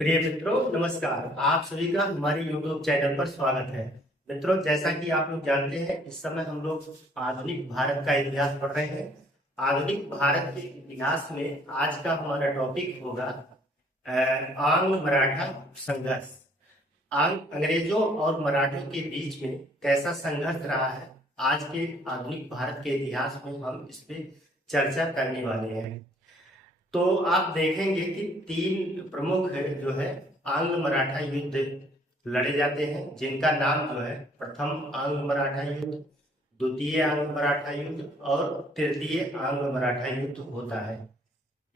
प्रिय मित्रों, नमस्कार। आप सभी का हमारे YouTube चैनल पर स्वागत है। मित्रों, जैसा कि आप लोग जानते हैं, इस समय हम लोग आधुनिक भारत का इतिहास पढ़ रहे हैं। आधुनिक भारत के इतिहास में आज का हमारा टॉपिक होगा आंग्ल मराठा संघर्ष। अंग्रेजों और मराठों के बीच में कैसा संघर्ष रहा है, आज के आधुनिक भारत के इतिहास में हम इस पे चर्चा करने वाले हैं। तो आप देखेंगे कि तीन प्रमुख जो है आंग्ल मराठा युद्ध लड़े जाते हैं, जिनका नाम जो है प्रथम आंग्ल मराठा युद्ध, द्वितीय आंग्ल मराठा युद्ध और तृतीय आंग्ल मराठा युद्ध होता है।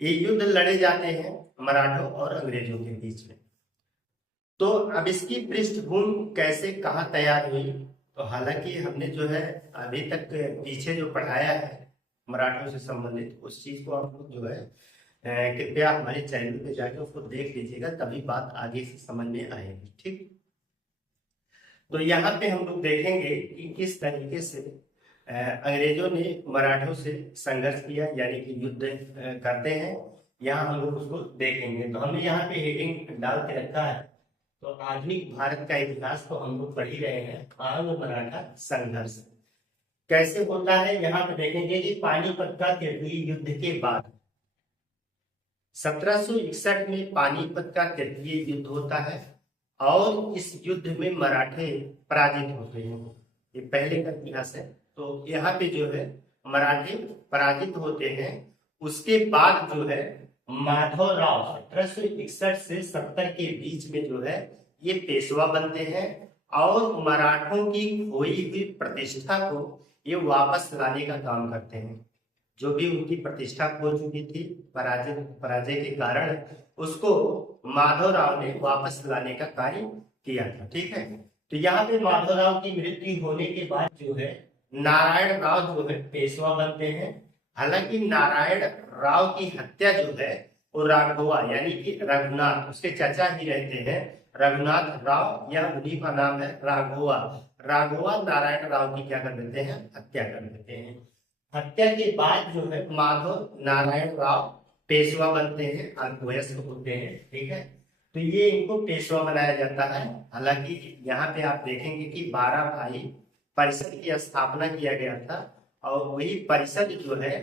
ये युद्ध लड़े जाते हैं मराठों और अंग्रेजों के बीच में। तो अब इसकी पृष्ठभूमि कैसे कहाँ तैयार हुई, तो हालांकि हमने जो है अभी तक पीछे जो पढ़ाया है मराठों से संबंधित, उस चीज को आप लोग जो है कृपया हमारे चैनल पे जाकर उसको देख लीजिएगा, तभी बात आगे से समझ में आएगी। ठीक, तो यहाँ पे हम लोग देखेंगे कि किस तरीके से अंग्रेजों ने मराठों से संघर्ष किया, यानी कि युद्ध करते हैं। यहाँ हम लोग उसको देखेंगे। तो हमने यहाँ पे हेडिंग डाल के रखा है, तो आधुनिक भारत का इतिहास तो हम लोग पढ़ ही रहे हैं। आंग्ल मराठा संघर्ष कैसे होता है, यहाँ पे देखेंगे कि पानीपत का तृतीय युद्ध के बाद 1761 में पानीपत का तृतीय युद्ध होता है और इस युद्ध में मराठे पराजित होते हैं। ये पहले का इतिहास है। तो यहाँ पे जो है मराठे पराजित होते हैं। उसके बाद जो है माधवराव 1761 से 70 के बीच में जो है ये पेशवा बनते हैं और मराठों की खोई हुई प्रतिष्ठा को ये वापस लाने का काम करते हैं। जो भी उनकी प्रतिष्ठा खो चुकी थी पराजय के कारण, उसको माधवराव ने वापस लाने का कार्य किया था। ठीक है, तो यहाँ पे माधवराव की मृत्यु होने के बाद जो है नारायण राव जो है पेशवा बनते हैं। हालांकि नारायण राव की हत्या जो है वो राघवा यानी कि रघुनाथ, उसके चाचा ही रहते हैं रघुनाथ राव, या उन्हीं का नाम है राघवा। राघवा नारायण राव की क्या कर देते हैं, हत्या कर देते हैं। हत्या के बाद जो है माधव नारायण राव पेशवा बनते हैं, अल्पवयस्क होते हैं। ठीक है, तो ये इनको पेशवा बनाया जाता है। हालांकि यहाँ पे आप देखेंगे कि 12 भाई परिषद की स्थापना किया गया था और वही परिषद जो है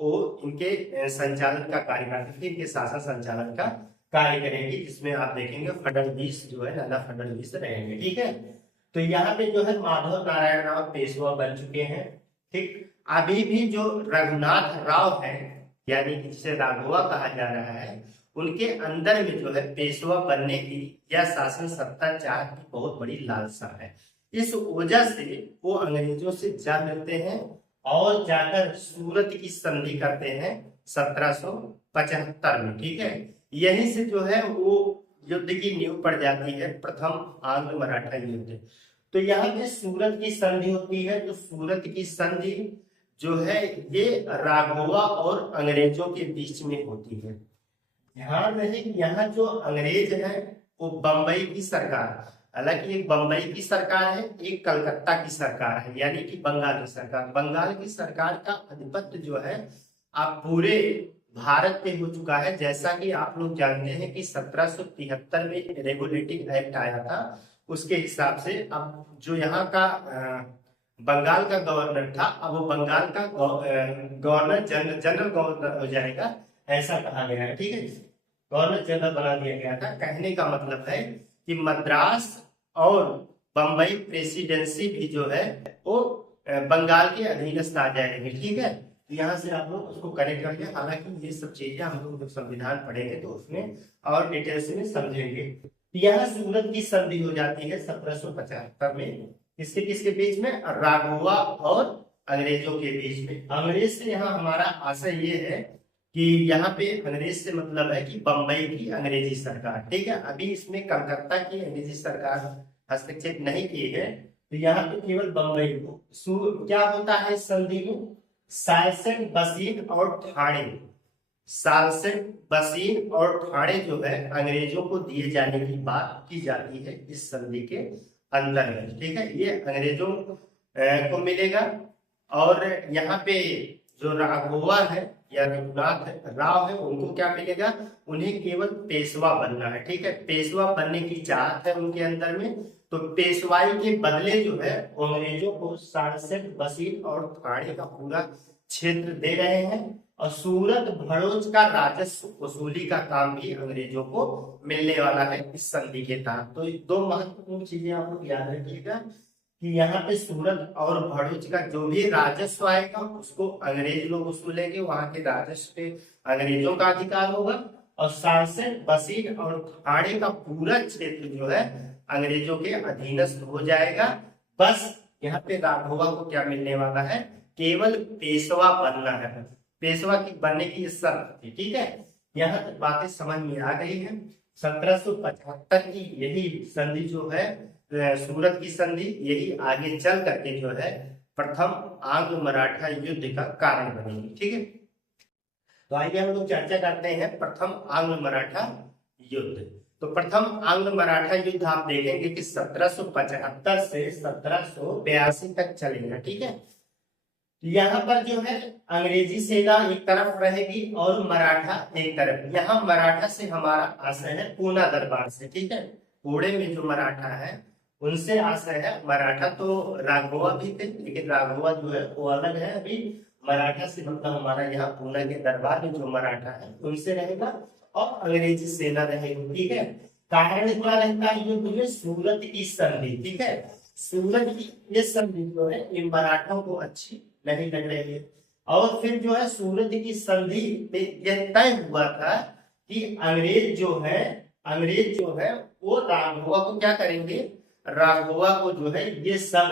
वो इनके संचालन का कार्य करती थी, इनके शासन संचालन का कार्य करेंगे, जिसमें आप देखेंगे फडणवीस जो है नाना फडणवीस रहेंगे। ठीक है, तो यहाँ पे जो है माधव नारायण राव पेशवा बन चुके हैं। ठीक, अभी भी जो रघुनाथ राव है, यानी कि जिसे राघवा कहा जा रहा है, उनके अंदर में जो है पेशवा बनने की या शासन सत्ता चाह की बहुत बड़ी लालसा है। इस वजह से वो अंग्रेजों से जा मिलते हैं और जाकर सूरत की संधि करते हैं 1775 में। ठीक है, यहीं से जो है वो युद्ध की नींव पड़ जाती है, प्रथम आंग्ल मराठा युद्ध। तो यहाँ पे सूरत की संधि होती है। तो सूरत की संधि जो है ये राघवा और अंग्रेजों के बीच में होती है। ध्यान रहे कि यहाँ जो अंग्रेज है वो बंबई की सरकार, हालांकि एक बंबई की सरकार है, एक कलकत्ता की सरकार है, यानी कि बंगाल की सरकार। बंगाल की सरकार का आधिपत्य जो है आप पूरे भारत पे हो चुका है। जैसा कि आप लोग जानते हैं कि 1773 में रेगुलेटिंग एक्ट आया था, उसके हिसाब से अब जो यहाँ का बंगाल का गवर्नर था, अब वो बंगाल का गवर्नर जनरल गवर्नर हो जाएगा, ऐसा कहा गया है। ठीक है, गवर्नर जनरल बना दिया गया था। कहने का मतलब है कि मद्रास और बंबई प्रेसिडेंसी भी जो है वो बंगाल के अधीनस्थ आ जाएगी। ठीक है, तो यहाँ से आप लोग उसको कनेक्ट करेंगे। हालांकि ये सब चीजें हम लोग जब संविधान पढ़ेंगे तो उसमें और डिटेल्स में समझेंगे। यहाँ सूरत की संधि हो जाती है 1775 में। किसके किसके बीच में, राघवा और अंग्रेजों के बीच में। अंग्रेज से यहाँ हमारा आशय ये है कि यहाँ पे अंग्रेज से मतलब है कि बंबई की अंग्रेजी सरकार। ठीक है, अभी इसमें कलकत्ता की अंग्रेजी सरकार हस्तक्षेप नहीं की है, तो यहाँ पे केवल बंबई को। क्या होता है संधि में, सालसेट बसीन और ठाणे, सालसेट बसीन और ठाणे जो है अंग्रेजों को दिए जाने की बात की जाती है इस संधि के अंदर में। ठीक है, ये अंग्रेजों को मिलेगा। और यहाँ पे जो राघोवा है या रघुनाथ राव है उनको क्या मिलेगा, उन्हें केवल पेशवा बनना है। ठीक है, पेशवा बनने की चाहत है उनके अंदर में। तो पेशवाई के बदले जो है वो अंग्रेजों को सांसद, बसीर और थाने का पूरा क्षेत्र दे रहे हैं, और सूरत भड़ोच का राजस्व वसूली का काम भी अंग्रेजों को मिलने वाला है इस संधि के तहत। तो दो महत्वपूर्ण चीजें आप लोग याद रखिएगा कि यहाँ पे सूरत और भड़ोच का जो भी राजस्व आएगा उसको अंग्रेज लोग वसूलेंगे, वहां के राजस्व पे अंग्रेजों का अधिकार होगा, और सांसद, बसीर और थाने का पूरा क्षेत्र जो है अंग्रेजों के अधीनस्थ हो जाएगा। बस यहाँ पे राघोवा को क्या मिलने वाला है, केवल पेशवा बनना है। पेशवा की बनने की शर्त थी। ठीक है, यहाँ तक बातें समझ में आ गई है। 1775 की यही संधि जो है सूरत की संधि, यही आगे चल करके जो है प्रथम आंग्ल मराठा युद्ध का कारण बनेगी। ठीक है, तो आइए हम लोग चर्चा करते हैं प्रथम आंग्ल मराठा युद्ध। तो प्रथम आंग्ल मराठा युद्ध आप देखेंगे कि 1775 से 1782 तक चलेगा। ठीक है, यहाँ पर जो है अंग्रेजी सेना एक तरफ रहेगी और मराठा एक तरफ। यहाँ मराठा से हमारा आशय है पूना दरबार से। ठीक है, पुणे में जो मराठा है उनसे आशय है। मराठा तो राघोवा भी थे, लेकिन राघोवा जो है वो अलग है। अभी मराठा से मतलब हमारा यहाँ पूना के दरबार में जो मराठा है उनसे रहेगा, और अंग्रेजी सेना रहेगी। ठीक है, कारण क्या रहता है युद्ध में, सूरत की संधि। ठीक है, सूरत की ये संधि जो है इन मराठों को अच्छी नहीं लग रही है। और फिर जो है सूरत की संधि में यह तय हुआ था कि अंग्रेज जो है वो राघोवा को क्या करेंगे, राघोवा को जो है ये सब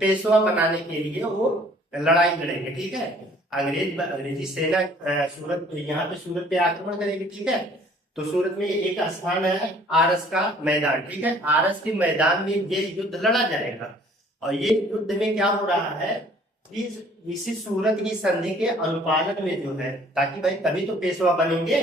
पेशवा बनाने के लिए वो लड़ाई लड़ेंगे। ठीक है, अंग्रेजी सेना सूरत यहाँ पे सूरत पे आक्रमण करेगी। ठीक है, तो सूरत में एक स्थान है आरस का मैदान। ठीक है, आरस के मैदान में ये युद्ध लड़ा जाएगा, और ये युद्ध में क्या हो रहा है, इसी सूरत की संधि के अनुपालन में जो है, ताकि भाई तभी तो पेशवा बनेंगे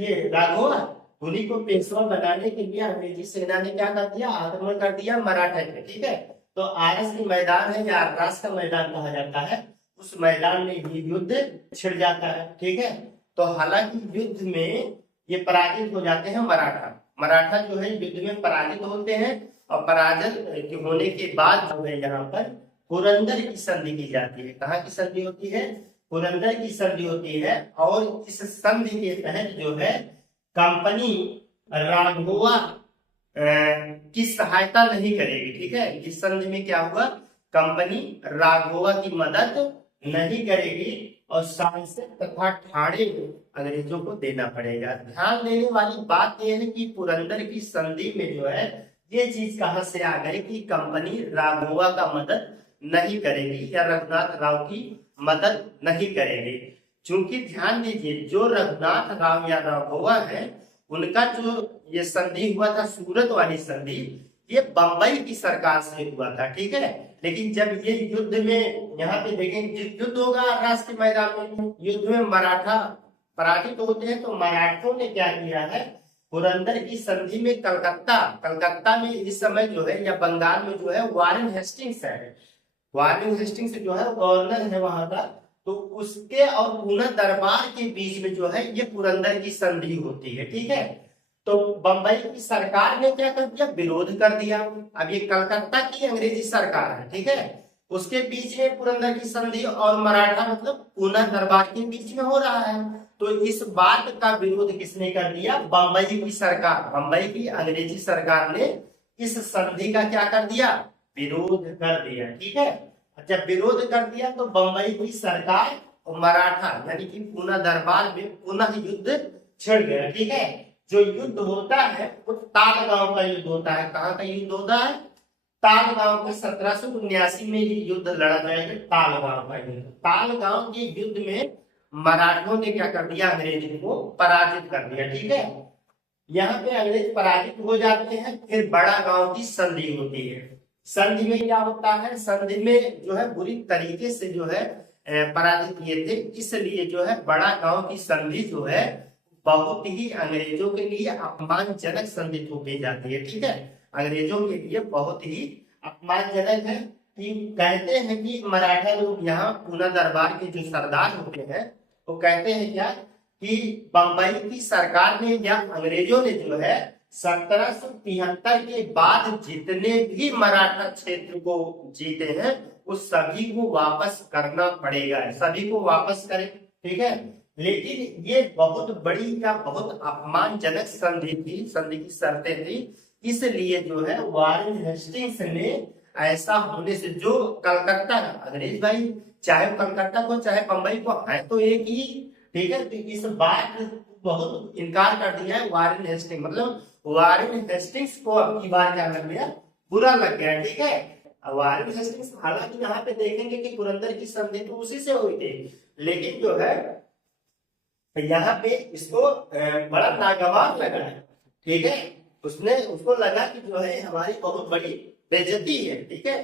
ये राघोवा, उन्हीं को पेशवा बनाने के लिए अंग्रेजी सेना ने क्या कर दिया, आक्रमण कर दिया मराठा पे। ठीक है, तो आरस के मैदान है या आरस का मैदान कहा जाता है, उस मैदान में ये युद्ध छिड़ जाता है। ठीक है, तो हालांकि युद्ध में ये पराजित हो जाते हैं मराठा जो है युद्ध में पराजित होते हैं, और पराजित होने के बाद जो है यहाँ पर पुरंदर की संधि की जाती है। कहाँ की संधि होती है, पुरंदर की संधि होती है, और इस संधि के तहत जो है कंपनी राघोवा की सहायता नहीं करेगी। ठीक है, इस संधि में क्या हुआ, कंपनी राघोवा की मदद नहीं करेगी, और सांसद तथा ठाणे अंग्रेजों को देना पड़ेगा। ध्यान देने वाली बात यह है कि पुरंदर की संधि में जो है ये चीज कहां से आ गई कि कंपनी राघोवा का मदद नहीं करेगी या रघुनाथ राव की मदद नहीं करेगी। क्योंकि ध्यान दीजिए, जो रघुनाथ राव या राघोवा है उनका जो ये संधि हुआ था, सूरत वाली संधि, ये बंबई की सरकार से हुआ था। ठीक है, लेकिन जब ये युद्ध में यहाँ पे देखेंगे युद्ध होगा राष्ट्रीय मैदान में, युद्ध में मराठा पराजित होते हैं, तो मराठों ने क्या किया है, पुरंदर की संधि में कलकत्ता में इस समय जो है या बंगाल में जो है वारेन हेस्टिंग्स है, वारेन हेस्टिंग्स जो है गवर्नर है वहां का, तो उसके और पूना दरबार के बीच में जो है ये पुरंदर की संधि होती है। ठीक है, तो बंबई की सरकार ने क्या कर दिया, विरोध कर दिया। अब ये कलकत्ता की अंग्रेजी सरकार है। ठीक है, उसके बीच में पुरंदर की संधि और मराठा मतलब पूना दरबार के बीच में हो रहा है। तो इस बात का विरोध किसने कर दिया, बंबई की सरकार, बंबई की अंग्रेजी सरकार ने इस संधि का क्या कर दिया, विरोध कर दिया। ठीक है, जब विरोध कर दिया तो बंबई की सरकार और मराठा यानी कि पूना दरबार में पुनः युद्ध छिड़ गया। ठीक है, जो युद्ध होता है वो ताल गांव का युद्ध होता है। कहाँ का युद्ध होता है, ताल गांव का 1779 में ये युद्ध लड़ा जाएगा, ताल गांव का युद्ध। ताल गांव के युद्ध में मराठों ने क्या कर दिया, अंग्रेजों को पराजित कर दिया। ठीक है, यहाँ पे अंग्रेज पराजित हो जाते हैं, फिर बड़ा गांव की संधि होती है। संधि में क्या होता है, संधि में जो है बुरी तरीके से जो है पराजित किए थे, इसलिए जो है बड़ा गांव की संधि जो है बहुत ही अंग्रेजों के लिए अपमानजनक संधि होती जाती है। ठीक है, अंग्रेजों के लिए बहुत ही अपमानजनक है, कि कहते हैं कि मराठा लोग यहाँ पूना दरबार के जो सरदार होते हैं वो कहते हैं क्या कि बंबई की सरकार ने या अंग्रेजों ने जो है 1773 के बाद जितने भी मराठा क्षेत्र को जीते हैं उस सभी को वापस करना पड़ेगा, सभी को वापस करें, ठीक है। लेकिन ये बहुत बड़ी या बहुत अपमानजनक संधि थी, संधि की शर्तें थी, इसलिए जो है वारेन हेस्टिंग्स ने ऐसा होने से जो कलकत्ता अंग्रेज भाई चाहे कलकत्ता को चाहे बंबई को है तो एक ही, ठीक है। तो इस बात बहुत इनकार कर दिया है वारेन हेस्टिंग्स, मतलब वारेन हेस्टिंग्स को अब की बार क्या लग गया, बुरा लग गया, ठीक है। वारेन हेस्टिंग्स हालांकि यहाँ पे देखेंगे कि पुरंदर की संधि तो उसी से हुई थी, लेकिन जो है यहाँ पे इसको बड़ा नागवार लगा है, ठीक है। उसको लगा कि जो है हमारी बहुत बड़ी बेइज्जती है, ठीक है।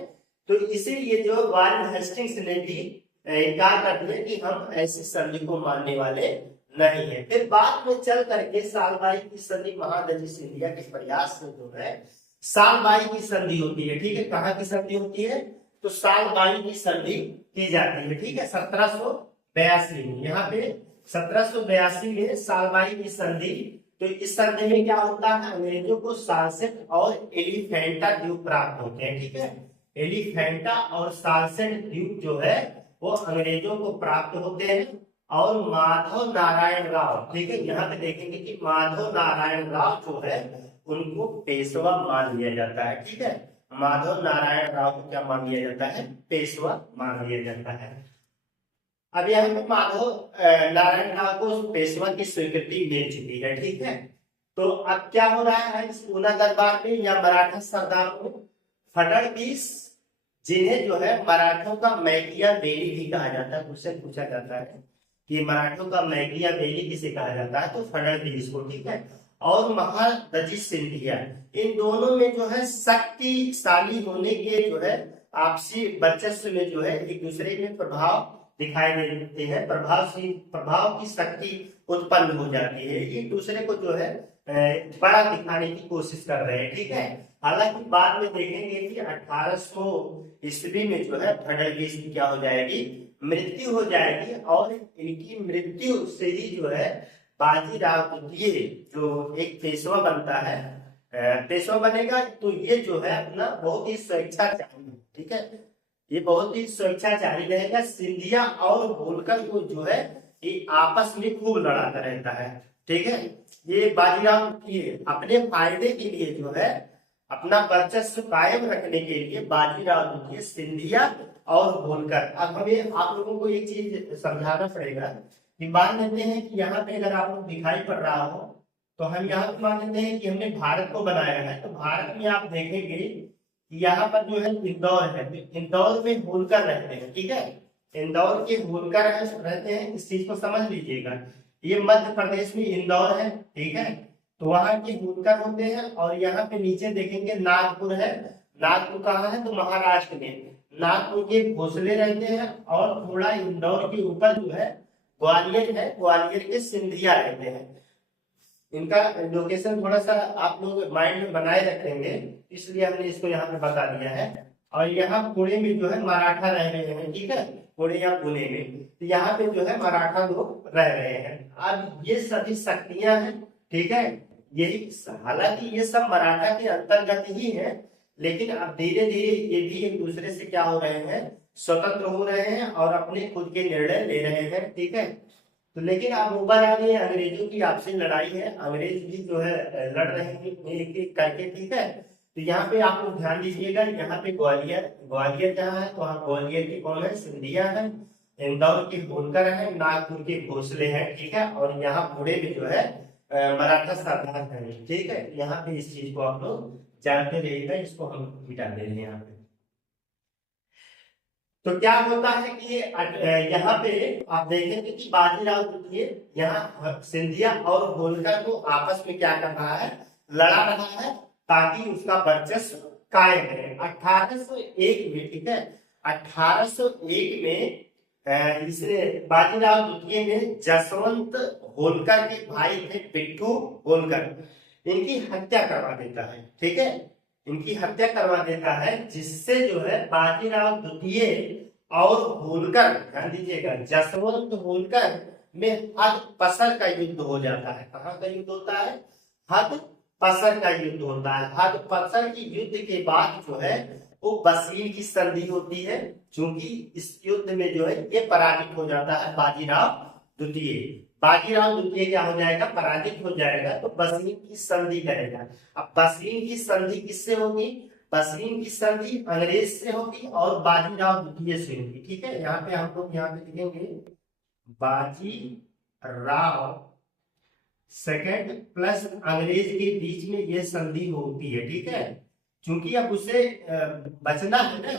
तो इसीलिए जो वारेन हेस्टिंग्स ने भी इनकार कर दिया कि हम ऐसी संधि को मानने वाले नहीं है। फिर बाद में चल करके सालबाई की संधि महादजी सिंधिया के प्रयास में जो है सालबाई की संधि होती है, ठीक है। कहाँ की संधि होती है, तो सालबाई की संधि की जाती है, ठीक है। 1782 में, यहाँ पे 1782 में सालबाई की संधि। तो इस संधि में क्या होता है, अंग्रेजों को साल्सेट और एलिफेंटा द्वीप प्राप्त होते हैं, ठीक है। एलिफेंटा और साल्सेट द्वीप जो है वो अंग्रेजों को प्राप्त होते हैं और माधव नारायण राव, ठीक है। यहाँ पे देखेंगे कि माधव नारायण राव जो है उनको पेशवा मान लिया जाता है, ठीक है। माधव नारायण राव को क्या मान लिया जाता है, पेशवा मान लिया जाता है। अब यहाँ पे माधव नारायण राव को पेशवा की स्वीकृति मिल चुकी है, ठीक है। तो अब क्या हो रहा है इस पूना दरबार में या मराठा सरदार को फडणवीस, जिन्हें जो है मराठों का मैकिया बेली भी कहा जाता है, क्वेश्चन पूछा जाता है कि मराठों का मैकिया बेली किसे कहा जाता है, तो फडणवीस को, ठीक है। और महादजी सिंधिया, इन दोनों में जो है शक्तिशाली होने के जो है आपसी वर्चस्व में जो है एक दूसरे में प्रभाव दिखाई देते हैं, प्रभाव की शक्ति उत्पन्न हो जाती है, एक दूसरे को जो है बड़ा दिखाने की कोशिश कर रहे हैं, ठीक है। हालांकि बाद में देखेंगे कि 1800 ईस्वी में जो है फडणवीस की क्या हो जाएगी, मृत्यु हो जाएगी और इनकी मृत्यु से ही जो है बाजीराव द्वितीय जो एक पेशवा बनता है, पेशवा बनेगा, तो ये जो है अपना बहुत ही स्वेच्छाचारी, ठीक है, ये बहुत ही स्वेच्छाचारी रहेगा। सिंधिया और होलकर को जो है ये आपस में खूब लड़ाता रहता है, ठीक है। ये बाजीराव की अपने फायदे के लिए जो है अपना वर्चस्व कायम रखने के लिए बाजीराव द्वितीय सिंधिया और होलकर। अब हमें आप लोगों को एक चीज समझाना पड़ेगा कि मान लेते हैं कि यहाँ पे अगर आप लोग दिखाई पड़ रहा हो तो हम यहाँ पे मान लेते हैं कि हमने भारत को बनाया है, तो भारत में आप देखेंगे कि यहाँ पर जो है इंदौर है, इंदौर में होलकर रहते हैं, ठीक है। इंदौर के होलकर रहते हैं, इस चीज को समझ लीजिएगा। ये मध्य प्रदेश में इंदौर है, ठीक है, तो वहां के होलकर होते हैं। और यहाँ पे नीचे देखेंगे नागपुर है, नागपुर कहाँ है, तो महाराष्ट्र में, नागपुर के भोसले रहते हैं। और थोड़ा इंदौर के ऊपर जो है ग्वालियर है, ग्वालियर के सिंधिया रहते हैं। इनका लोकेशन थोड़ा सा आप लोग माइंड में बनाए रखेंगे, इसलिए हमने इसको यहाँ पे बता दिया है। और यहाँ पुणे में जो है मराठा रह रहे हैं, ठीक है, पुणे या पुणे में, तो यहाँ पे जो है मराठा लोग रह रहे हैं। अब ये सभी शक्तियां हैं, ठीक है, यही, हालांकि ये सब मराठा के अंतर्गत ही है, लेकिन अब धीरे धीरे ये भी एक दूसरे से क्या हो रहे हैं, स्वतंत्र हो रहे हैं और अपने खुद के निर्णय ले रहे हैं, ठीक है। तो लेकिन अब ऊपर आ गई अंग्रेजों की आपसी लड़ाई है, अंग्रेज भी जो है लड़ रहे हैं एक एक करके, ठीक है। तो यहाँ पे आप लोग ध्यान दीजिएगा, यहाँ पे ग्वालियर जहाँ है तो वहाँ ग्वालियर के कौन है, सिंधिया है, इंदौर के होलकर है, नागपुर के भोसले हैं, ठीक है। और यहाँ पुणे में जो है मराठा सरदार है, ठीक है। यहाँ पे इस चीज को आप लोग जानते रहिएगा, इसको हम मिटा दे रहे हैं यहाँ पे। तो क्या होता है कि यहाँ पे आप देखेंगे कि बाजीराव द्वितीय यहाँ सिंधिया और होलकर को आपस में क्या कर रहा है, लड़ा रहा है ताकि उसका वर्चस्व कायम रहे। 1801 में, ठीक है, 1801 में इसने बाजीराव द्वितीय ने जसवंत होलकर के भाई थे पिट्ठू होलकर, इनकी हत्या करवा देता है, ठीक है। इनकी हत्या करवा देता है, जिससे जो है बाजीराव द्वितीय और होलकर, ध्यान दीजिएगा, जसवंत होलकर में हद पसर का युद्ध हो जाता है। कहाँ का युद्ध होता है? हद पसर का युद्ध होता है। हद पसर की युद्ध के बाद जो है वो बसीन की संधि होती है, क्योंकि इस युद्ध में जो है ये पराजित हो जाता है बाजीराव द्वितीय। बाजीराव द्वितीय क्या हो जाएगा? पराजित हो जाएगा, तो बसीन की संधि करेगा। अब बसीन की संधि किससे होगी? बसीन की संधि अंग्रेज से होगी और बाजीराव द्वितीय से होगी। ठीक है, यहाँ पे हम लोग यहाँ पे लिखेंगे बाजीराव सेकंड प्लस अंग्रेज के बीच में ये संधि होती है। ठीक है, क्योंकि अब उसे बचना है ना,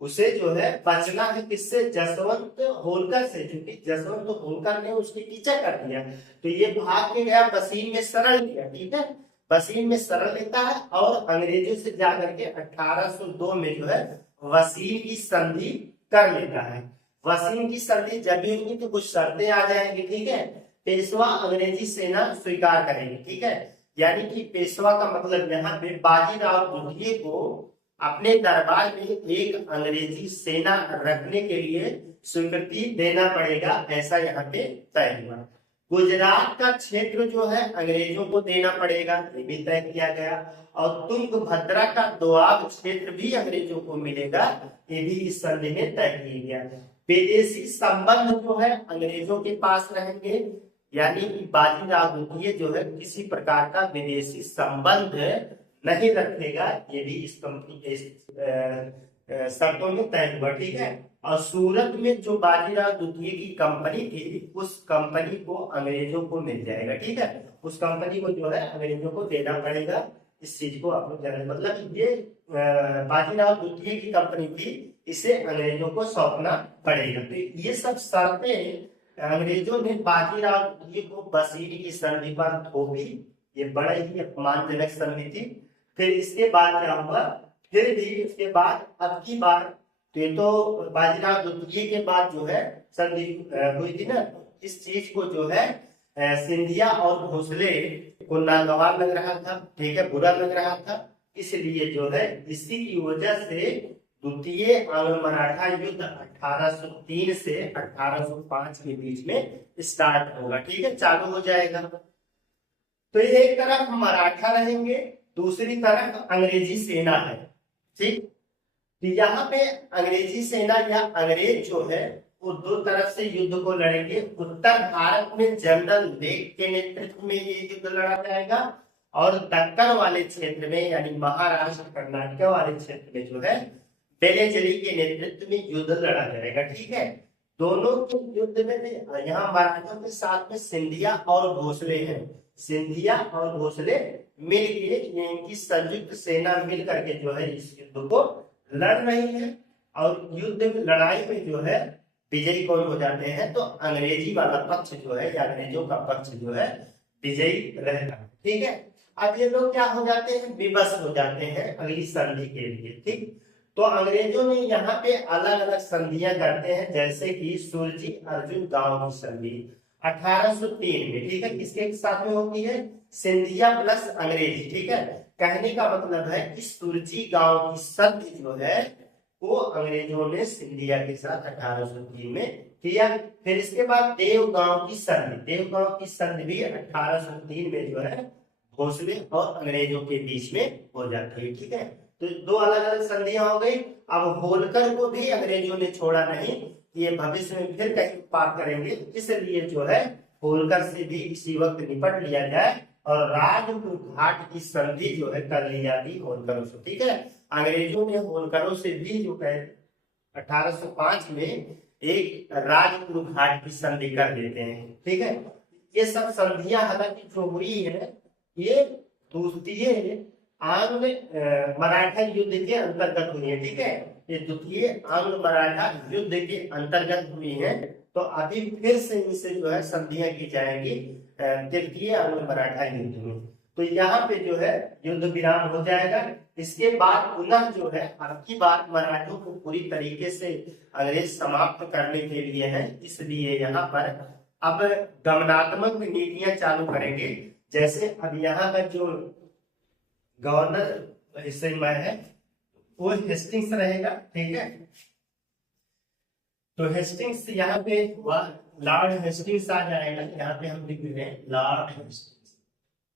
उसे जो है बचना है किससे? जसवंत होलकर से, क्योंकि जसवंत होलकर ने उसके पीछा कर दिया, तो ये भाग के गया, बसीन में शरण लिया। ठीक है, बसीन में शरण लेता है और अंग्रेजों से जाकर के 1802 में जो है वसीम की संधि कर लेता है। वसीम की संधि जब भी होगी तो कुछ शर्तें आ जाएंगी। ठीक है, पेशवा अंग्रेजी सेना स्वीकार करेंगे। ठीक है, यानी कि पेशवा का मतलब यहाँ पे बाजीराव द्वितीय को अपने दरबार में एक अंग्रेजी सेना रखने के लिए स्वीकृति देना पड़ेगा, ऐसा यहाँ पे तय हुआ। गुजरात का क्षेत्र जो है अंग्रेजों को देना पड़ेगा, ये भी तय किया गया। और तुंगभद्रा का दोआब क्षेत्र भी अंग्रेजों को मिलेगा, ये भी इस संधि में तय किया गया। विदेशी संबंध जो है अंग्रेजों के पास रहेंगे, यानी कि बाजीराव द्वितीय जो है किसी प्रकार का विदेशी संबंध नहीं रखेगा, ये भी इस कंपनी के शर्तों में तय हुआ। ठीक है, और सूरत में जो बाजीराव द्वितीय की कंपनी थी, उस कंपनी को अंग्रेजों को मिल जाएगा। ठीक है, उस कंपनी को जो है अंग्रेजों को देना पड़ेगा। इस चीज को आप लोग जाने, मतलब ये बाजीराव द्वितीय की कंपनी थी, इसे अंग्रेजों को सौंपना पड़ेगा। तो ये सब शर्तें अंग्रेजों ने बाजीराव द्वितीय को बसीन की संधि पर थोपी। ये बड़ा ही अपमानजनक संधि थी। फिर इसके बाद क्या हुआ? फिर भी इसके बाद अब की बार तो बाजीराव द्वितीय के बाद जो है संधि हुई थी ना, इस चीज को जो है सिंधिया और भोसले को नागवार लग रहा था। ठीक है, बुरा लग रहा था, इसलिए जो है इसी की वजह से द्वितीय आंग्ल मराठा युद्ध 1803 से 1805 के बीच में स्टार्ट होगा। ठीक है, चालू हो जाएगा। तो एक तरफ मराठा रहेंगे, दूसरी तरफ अंग्रेजी सेना है। ठीक, तो यहाँ पे अंग्रेजी सेना या अंग्रेज जो है वो दो तरफ से युद्ध को लड़ेंगे। उत्तर भारत में जनरल लेग के नेतृत्व में ये युद्ध लड़ा जाएगा और दक्कन वाले क्षेत्र में यानी महाराष्ट्र कर्नाटक वाले क्षेत्र में जो है बेलेजली के नेतृत्व में युद्ध लड़ा जाएगा। ठीक है, दोनों के युद्ध में यहाँ मराठों के साथ में सिंधिया और भोसले हैं। सिंधिया और भोसले मिलके इनकी संयुक्त सेना मिल करके जो है इस युद्ध को लड़ रही है, और युद्ध में लड़ाई में जो है विजयी कौन हो जाते हैं? तो अंग्रेजी वाला पक्ष जो है या अंग्रेजों का पक्ष जो है विजयी रहता है। ठीक है, अब ये लोग क्या हो जाते हैं? विवश हो जाते हैं अगली संधि के लिए। ठीक, तो अंग्रेजों ने यहाँ पे अलग अलग संधियां करते हैं, जैसे कि सुरजी अर्जुन गांव की संधि 1803 में। ठीक है, किसके साथ में होती है? सिंधिया प्लस अंग्रेजी। ठीक है, कहने का मतलब है कि सुरजी गांव की संधि जो है वो अंग्रेजों ने सिंधिया के साथ 1803 में किया। फिर इसके बाद देवगांव की संधि, देवगांव की संधि भी 1803 में जो है भोसले और अंग्रेजों के बीच में हो जाती है। ठीक है, तो दो अलग अलग संधियां हो गई। अब होलकर को भी अंग्रेजों ने छोड़ा नहीं, ये भविष्य में फिर कहीं पार करेंगे, इसलिए जो है होलकर से भी इसी वक्त निपट लिया जाए और राजपुर घाट की संधि जो है कर ली जाती होलकरों से। ठीक है, अंग्रेजों ने होलकरों से भी जो है 1805 में एक राजपुर घाट की संधि कर देते हैं। ठीक है, ये सब संधियां हालांकि जो हुई है ये द्वितीय आंग्ल मराठा युद्ध के अंतर्गत हुई है। ठीक है, ये द्वितीय आंग्ल मराठा युद्ध के अंतर्गत हुई है। तो अभी फिर से इनसे जो है संधियां की जाएंगी तृतीय आंग्ल मराठा युद्ध में। तो यहाँ पे जो है युद्ध विराम हो जाएगा। इसके बाद पुनः जो है अब की बार मराठों को पूरी तरीके से अंग्रेज समाप्त करने के लिए है, इसलिए यहाँ पर अब दमनात्मक नीतियां चालू करेंगे। जैसे अब यहाँ का जो गवर्नर तो इससे मैं है वो हेस्टिंग्स रहेगा, ठीक है। तो हेस्टिंग्स यहाँ पे लॉर्ड हेस्टिंग्स आ जाएगा, यहाँ पे हम लिख रहे हैं लॉर्ड हेस्टिंग्स,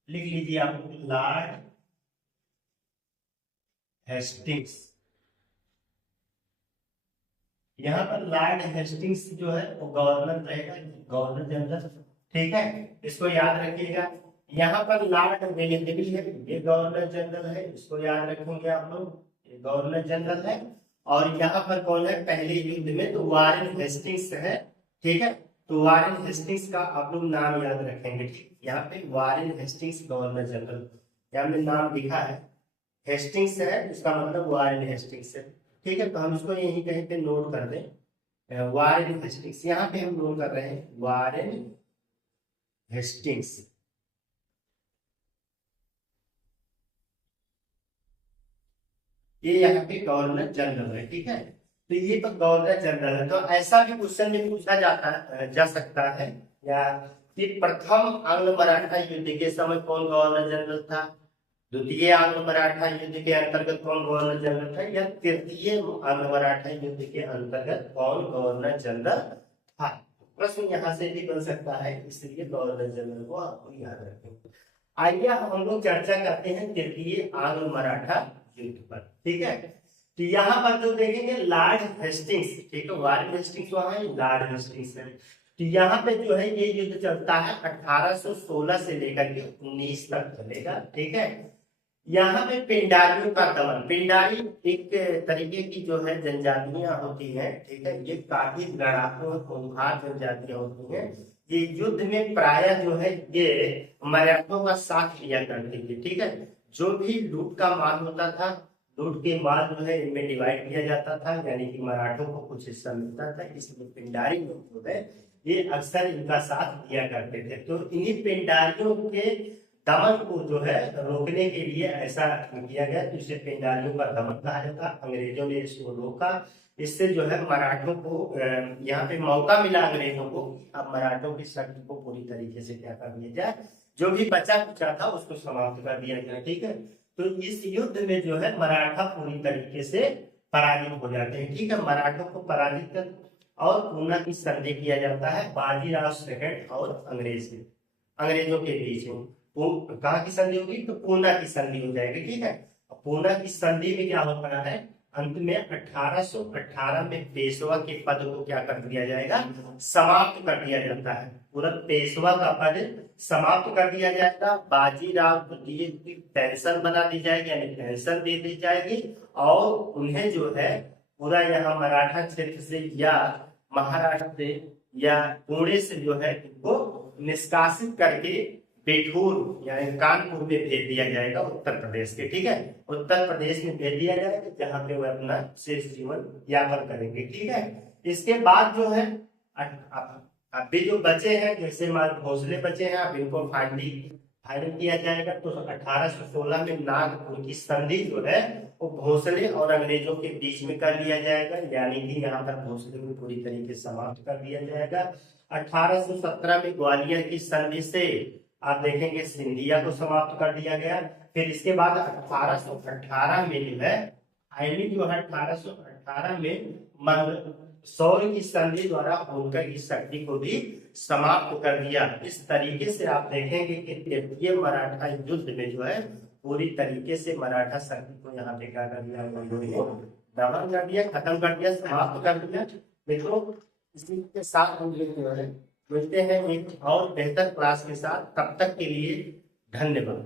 लिख लीजिए आप लॉर्ड हेस्टिंग्स। यहाँ पर लॉर्ड हेस्टिंग्स जो है वो गवर्नर रहेगा, गवर्नर जनरल, ठीक है, इसको याद रखिएगा। यहाँ पर लॉर्ड वेलेस्ली है, ये गवर्नर जनरल है, इसको याद रखेंगे आप लोग, ये गवर्नर जनरल है। और यहाँ पर कौन है पहले युद्ध में, तो वारेन हेस्टिंग्स है, ठीक है। तो वारेन हेस्टिंग्स का आप लोग नाम याद रखेंगे, ठीक। यहाँ पे वारेन हेस्टिंग्स गवर्नर जनरल, यहाँ में नाम लिखा है हेस्टिंग्स है, उसका मतलब वारेन हेस्टिंग्स है, ठीक है। तो हम इसको यहीं कहीं पे नोट कर दें, वारेन हेस्टिंग्स, यहाँ पे हम नोट कर रहे हैं वारेन हेस्टिंग्स। ये यहाँ पे गवर्नर जनरल है, ठीक है। तो ये तो गवर्नर जनरल है। तो ऐसा भी क्वेश्चन में पूछा जा सकता है या कि प्रथम आंग्ल मराठा युद्ध के समय कौन गवर्नर जनरल था, द्वितीय आंग्ल मराठा युद्ध के अंतर्गत कौन गवर्नर जनरल था, या तृतीय आंग्ल मराठा युद्ध के अंतर्गत कौन गवर्नर जनरल था। प्रश्न यहाँ से भी बन सकता है, इसलिए गवर्नर जनरल को आपको याद रखें। आइए हम लोग चर्चा करते हैं तृतीय आंग्ल मराठा युद्ध पर, ठीक है। तो यहाँ पर जो देखेंगे लॉर्ड हेस्टिंग्स, ठीक है, वारेन हेस्टिंग्स वहां है, लॉर्ड हेस्टिंग्स है। तो यहाँ पे जो है ये युद्ध चलता है 1816 से लेकर के 19 तक चलेगा, ठीक है। यहाँ पे पिंडारियों का दमन, पिंडारी एक तरीके की जो है जनजातियां होती हैं, ठीक है, ये काफी लड़ाकू खूंखार जनजातियां होती हैं। ये युद्ध में प्राय जो है ये मराठों का साथ लिया करती थी, ठीक है। जो भी लूट का माल होता था, लूट के माल जो है इनमें डिवाइड किया जाता था, यानी कि मराठों को कुछ हिस्सा मिलता था, इसलिए पिंडारी लोग जो है ये अक्सर इनका साथ दिया करते थे। तो इन्हीं पिंडारियों के दमन को जो है रोकने के लिए ऐसा किया गया, तो इसे पिंडारियों का दमन कहा जाता। अंग्रेजों ने इसको रोका, इससे जो है मराठों को यहाँ पे मौका मिला अंग्रेजों को, अब मराठों की शक्ति को पूरी तरीके से क्या कर दिया जाए, जो भी बचा कुचा था उसको समाप्त कर दिया जाए, ठीक है। तो इस युद्ध में जो है मराठा पूरी तरीके से पराजित हो जाते हैं, ठीक है। मराठों को पराजित कर और पूना की संधि किया जाता है बाजीराव सेकंड और अंग्रेजों के बीच में। कहाँ की संधि होगी, तो पूना की संधि हो जाएगी, ठीक है। पूना की संधि में क्या होता है, अंत में 1818 में पेशवा के पद को क्या कर दिया जाएगा, समाप्त कर दिया जाता है। पूरा पेशवा का पद समाप्त कर दिया जाएगा। बाजीराव को दिए पेंशन बना दी जाएगी, यानी पेंशन दे दी जाएगी, और उन्हें जो है पूरा यहाँ मराठा क्षेत्र से या महाराष्ट्र से या पुणे से जो है इनको निष्कासित करके बेठूर यानी कानपुर में भेज दिया जाएगा, उत्तर प्रदेश के, ठीक है। उत्तर प्रदेश में भेज दिया जाएगा, जहां पे वो अपना शेष जीवन यापन करेंगे, ठीक है। इसके बाद जो है अभी जो बचे हैं, जैसे भोसले बचे हैं, अब इनको फाइनल किया जाएगा। तो 1816 में नागपुर की संधि जो है वो भोसले और अंग्रेजों के बीच में कर लिया जाएगा, यानी कि यहाँ पर भोसले को पूरी तरीके से समाप्त कर दिया जाएगा। 1817 में ग्वालियर की संधि से आप देखेंगे सिंधिया को समाप्त कर दिया गया। फिर इसके बाद 1818 में जो है फाइनली जो है 1818 में मंदसौर की संधि द्वारा होलकर की शक्ति को भी समाप्त कर दिया। इस तरीके से आप देखेंगे कि तृतीय मराठा युद्ध में जो है पूरी तरीके से मराठा शक्ति को यहाँ पे क्या कर दिया, दमन कर दिया, खत्म कर दिया, समाप्त कर दिया। मित्रों इसी के साथ हम जो है मिलते हैं एक और बेहतर क्लास के साथ, तब तक के लिए धन्यवाद।